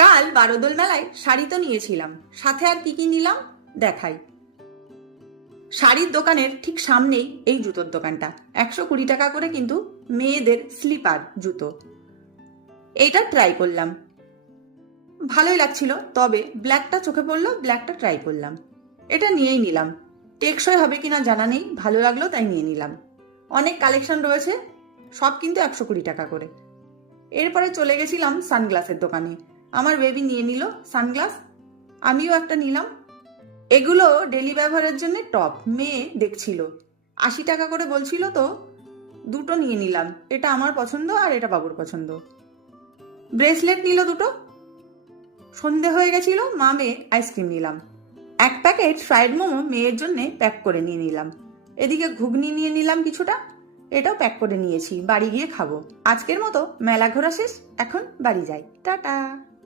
কাল বারোদোল মেলায় শাড়ি তো নিয়েছিলাম, সাথে আর কি কি নিলাম দেখাই। শাড়ির দোকানের ঠিক সামনেই এই জুতোর দোকানটা। 120 টাকা করে কিন্তু মেয়েদের স্লিপার জুতো। এইটা ট্রাই করলাম, ভালোই লাগছিল, তবে ব্ল্যাকটা চোখে পড়লো, ব্ল্যাকটা ট্রাই করলাম। এটা নিয়েই নিলাম, টেকসই হবে কিনা জানা নেই, ভালো লাগলো তাই নিয়ে নিলাম। অনেক কালেকশন রয়েছে, সব কিন্তু 120 টাকা করে। এরপরে চলে গেছিলাম সানগ্লাসের দোকানে। আমার বেবি নিয়ে নিল সানগ্লাস, আমিও একটা নিলাম। এগুলো ডেলি ব্যবহারের জন্য টপ। মেয়ে দেখছিল, 80 টাকা করে বলছিল, তো দুটো নিয়ে নিলাম। এটা আমার পছন্দ আর এটা বাবুর পছন্দ। ব্রেসলেট নিল দুটো। সন্ধে হয়ে গেছিল, মা মেয়ে আইসক্রিম নিলাম। এক প্যাকেট ফ্রাইড মোমো মেয়ের জন্য প্যাক করে নিয়ে নিলাম। এদিকে ঘুগনি নিয়ে নিলাম কিছুটা, এটাও প্যাক করে নিয়েছি, বাড়ি গিয়ে খাবো। আজকের মতো মেলা ঘোরা শেষ, এখন বাড়ি যাই, টাটা।